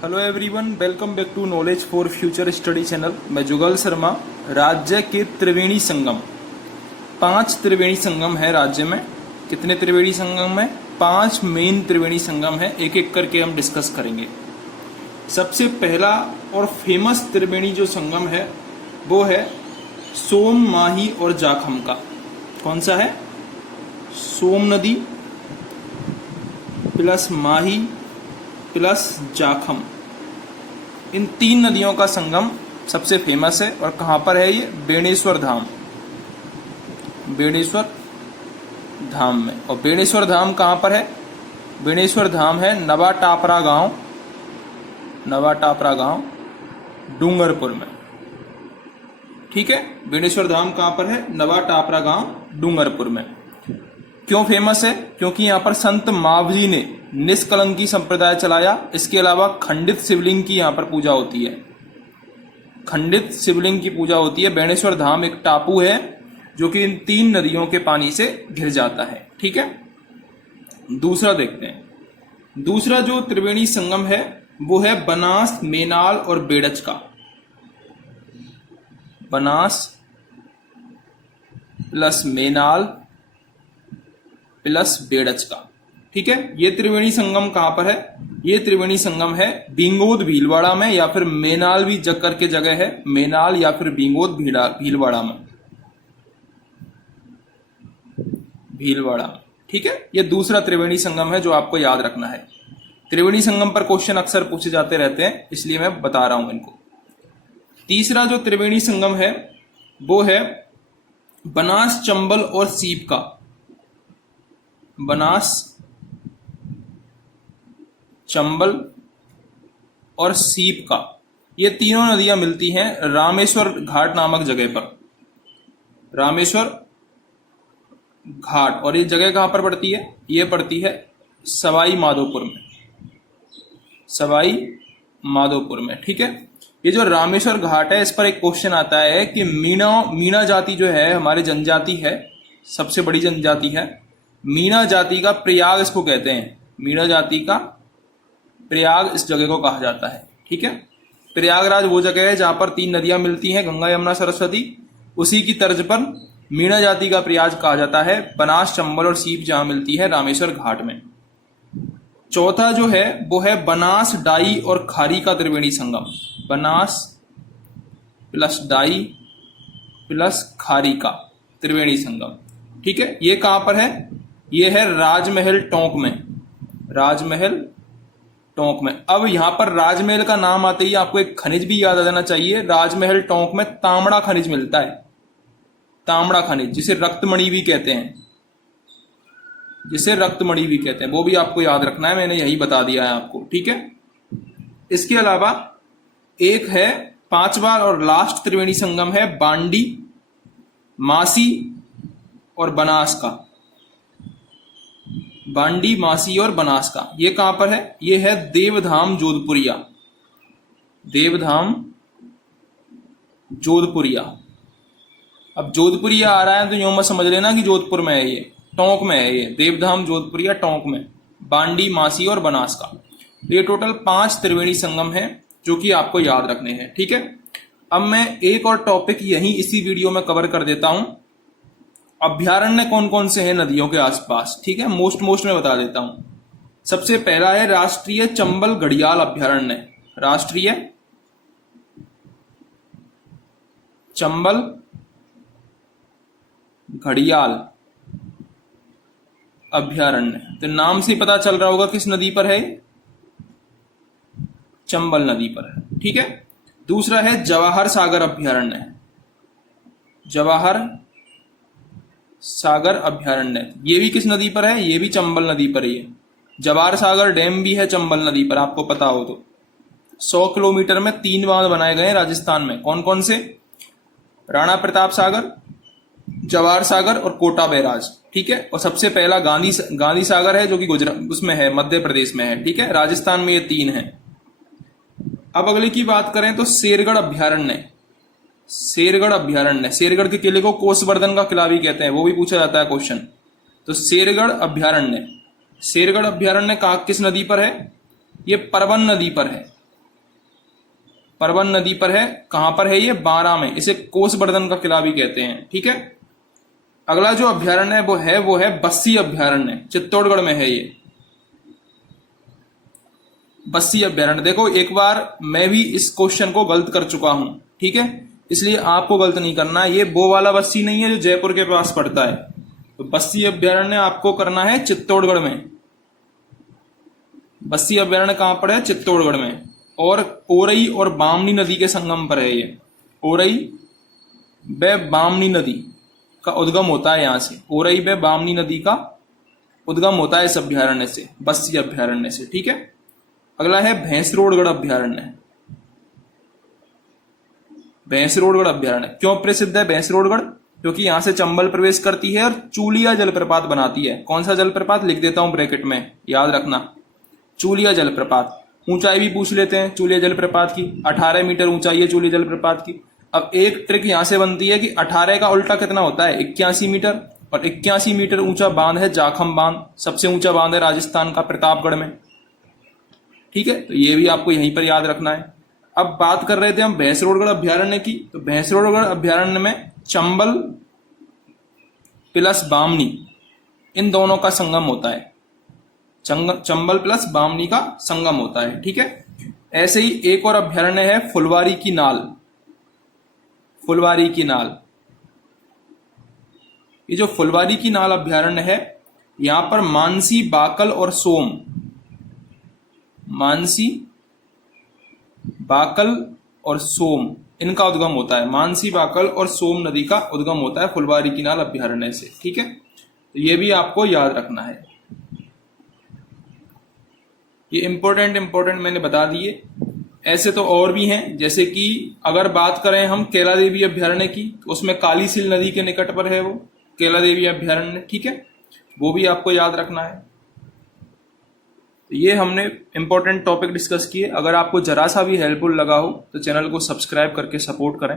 Hello everyone, welcome back to knowledge for future study channel. मैं जुगल शर्मा। राज्य के त्रिवेणी संगम, 5 त्रिवेणी संगम है राज्य में। कितने त्रिवेणी संगम है? 5 मेन त्रिवेणी संगम है। एक एक करके हम डिस्कस करेंगे। सबसे पहला और फेमस त्रिवेणी जो संगम है वो है सोम, माही और जाखम का। कौन सा है? सोम नदी प्लस माही प्लस जाखम। इन 3 नदियों का संगम सबसे फेमस है। और कहां पर है ये? बेणेश्वर धाम। बेणेश्वर धाम में। और बेणेश्वर धाम कहां पर है? बेणेश्वर धाम है नवा टापरा गांव, नवा टापरा गांव डूंगरपुर में। ठीक है, बेणेश्वर धाम कहां पर है? नवा टापरा गांव डूंगरपुर में। क्यों फेमस है? क्योंकि यहां पर संत मावजी ने निष्कलंकी संप्रदाय चलाया। इसके अलावा खंडित शिवलिंग की यहां पर पूजा होती है। खंडित शिवलिंग की पूजा होती है। बेणेश्वर धाम एक टापू है जो कि इन 3 नदियों के पानी से घिर जाता है। ठीक है, दूसरा देखते हैं। दूसरा जो त्रिवेणी संगम है वो है बनास, मेनाल और बेड़च का। बनास प्लस मेनाल प्लस बेड़च का। ठीक है, ये त्रिवेणी संगम कहां पर है? ये त्रिवेणी संगम है बींगोद भीलवाड़ा में, या फिर मेनाल भी जक्कर के जगह है। मेनाल या फिर बींगोद भीलवाड़ा में, भीलवाड़ा। ठीक है, ये दूसरा त्रिवेणी संगम है जो आपको याद रखना है। त्रिवेणी संगम पर क्वेश्चन अक्सर पूछे जाते रहते हैं, इसलिए मैं बता रहा हूं इनको। तीसरा जो त्रिवेणी संगम है वो है बनास, चंबल और सीप का। बनास, चंबल और सीप का। ये तीनों नदियां मिलती हैं रामेश्वर घाट नामक जगह पर। रामेश्वर घाट। और ये जगह कहां पर पड़ती है? ये पड़ती है सवाई माधोपुर में, सवाई माधोपुर में। ठीक है, ये जो रामेश्वर घाट है इस पर एक क्वेश्चन आता है कि मीणा जाति जो है हमारी जनजाति है, सबसे बड़ी जनजाति है। मीणा जाति का प्रयाग इसको कहते हैं। मीणा जाति का प्रयाग इस जगह को कहा जाता है। ठीक है, प्रयागराज वो जगह है जहां पर 3 नदियां मिलती हैं, गंगा, यमुना, सरस्वती। उसी की तर्ज पर मीणा जाति का प्रयाग कहा जाता है बनास, चंबल और सीप जहां मिलती है रामेश्वर घाट में। चौथा जो है वो है बनास, डाई और खारी का Triveni Sangam. Banas plus die plus खारी का त्रिवेणी संगम। ठीक है, ये कहां पर है? ये है राजमहल टोंक में। राजमहल टोंक में। अब यहां पर राजमहल का नाम आते ही आपको एक खनिज भी याद आ जाना चाहिए। राजमहल टोंक में तांबड़ा खनिज मिलता है। तांबड़ा खनिज, जिसे रक्तमणि भी कहते हैं, जिसे रक्तमणि भी कहते हैं, वो भी आपको याद रखना है। मैंने यही बता दिया है आपको। ठीक है, इसके अलावा एक है 5वां और लास्ट त्रिवेणी संगम है बांडी, मासी और बनास का। बांडी, मासी और बनास का। ये कहां पर है? ये है देवधाम जोधपुरिया। देवधाम जोधपुरिया। अब जोधपुरिया आ रहा है तो यूं मत समझ लेना कि जोधपुर में है, ये टोंक में है। ये देवधाम जोधपुरिया टोंक में, बांडी, मासी और बनास का। ये टोटल 5 त्रिवेणी संगम है जो कि आपको याद रखने हैं। ठीक है, अब मैं एक और टॉपिक यही इसी वीडियो में कवर कर देता हूं। अभ्यारण्य कौन कौन से हैं नदियों के आसपास? ठीक है, मोस्ट में बता देता हूं। सबसे पहला है राष्ट्रीय चंबल घड़ियाल अभ्यारण्य। राष्ट्रीय चंबल घड़ियाल अभ्यारण्य। तो नाम से पता चल रहा होगा किस नदी पर है? चंबल नदी पर है। ठीक है, दूसरा है जवाहर सागर अभ्यारण्य। जवाहर सागर अभ्यारण्य, ये भी किस नदी पर है? ये भी चंबल नदी पर ही है। जवाहर सागर डैम भी है चंबल नदी पर, आपको पता हो तो। 100 किलोमीटर में 3 बांध बनाए गए हैं राजस्थान में। कौन कौन से? राणा प्रताप सागर, जवाहर सागर और कोटा बैराज। ठीक है, और सबसे पहला गांधी सागर है जो कि गुजरात उसमें है, मध्य प्रदेश में है। ठीक है, राजस्थान में ये 3 है। अब अगले की बात करें तो शेरगढ़ अभ्यारण्य। शेरगढ़ अभ्यारण्य, शेरगढ़ के किले को कोसवर्धन का किला भी कहते हैं, वो भी पूछा जाता है क्वेश्चन। तो शेरगढ़ अभ्यारण्य, शेरगढ़ अभ्यारण्य किस नदी पर है? ये परवन नदी पर है। परवन नदी पर है। कहां पर है ये? बारां में। इसे कोसवर्धन का किला भी कहते हैं। ठीक है। अगला जो अभ्यारण्य है वो है बस्सी अभ्यारण्य, चित्तौड़गढ़ में है ये बस्सी अभ्यारण्य। देखो एक बार मैं भी इस क्वेश्चन को गलत कर चुका हूं, ठीक है, इसलिए आपको गलत नहीं करना। ये वो वाला बस्सी नहीं है जो जयपुर के पास पड़ता है। तो बस्सी अभ्यारण्य आपको करना है चित्तौड़गढ़ में। बस्सी अभ्यारण्य कहां पर है? चित्तौड़गढ़ में। और ओरई और बामनी नदी के संगम पर है ये। ओरई व बामनी नदी का उद्गम होता है यहां से। ओरई व बामनी नदी का उद्गम होता है इस अभ्यारण्य से, बस्सी अभ्यारण्य से। ठीक है। अगला है भैंसरोडगढ़ अभ्यारण्य। भैंसरोडगढ़ अभ्यारण्य क्यों प्रसिद्ध है भैंसरोडगढ़? क्योंकि यहां से चंबल प्रवेश करती है और चूलिया जलप्रपात बनाती है। कौन सा जलप्रपात? लिख देता हूं ब्रैकेट में, याद रखना, चूलिया जलप्रपात। ऊंचाई भी पूछ लेते हैं चूलिया जलप्रपात की, 18 मीटर ऊंचाई है चूलिया जलप्रपात की। अब एक ट्रिक यहां से बनती है कि 18 का उल्टा कितना होता है? 81 मीटर। और 81 मीटर ऊंचा बांध है जाखम बांध, सबसे ऊंचा बांध है राजस्थान का, प्रतापगढ़ में। ठीक है, तो ये भी आपको यहीं पर याद रखना है। अब बात कर रहे थे हम भैंसरोडगढ़ अभ्यारण्य की, तो भैंसरोडगढ़ अभ्यारण्य में चंबल प्लस बामनी इन दोनों का संगम होता है। चंबल प्लस बामनी का संगम होता है। ठीक है। ऐसे ही एक और अभ्यारण्य है फुलवारी की नाल। फुलवारी की नाल, ये जो फुलवारी की नाल अभ्यारण्य है, यहां पर मानसी, बाकल और सोम, मानसी, बाकल और सोम इनका उद्गम होता है। मानसी, बाकल और सोम नदी का उद्गम होता है फुलवारी की नाल अभ्यारण्य से। ठीक है, तो ये भी आपको याद रखना है। ये इंपॉर्टेंट मैंने बता दिए। ऐसे तो और भी हैं, जैसे कि अगर बात करें हम कैला देवी अभ्यारण्य की, तो उसमें कालीसील नदी के निकट पर है वो कैला देवी अभ्यारण्य। ठीक है, वो भी आपको याद रखना है। तो ये हमने इंपॉर्टेंट टॉपिक डिस्कस किए। अगर आपको जरा सा भी हेल्पफुल लगा हो तो चैनल को सब्सक्राइब करके सपोर्ट करें।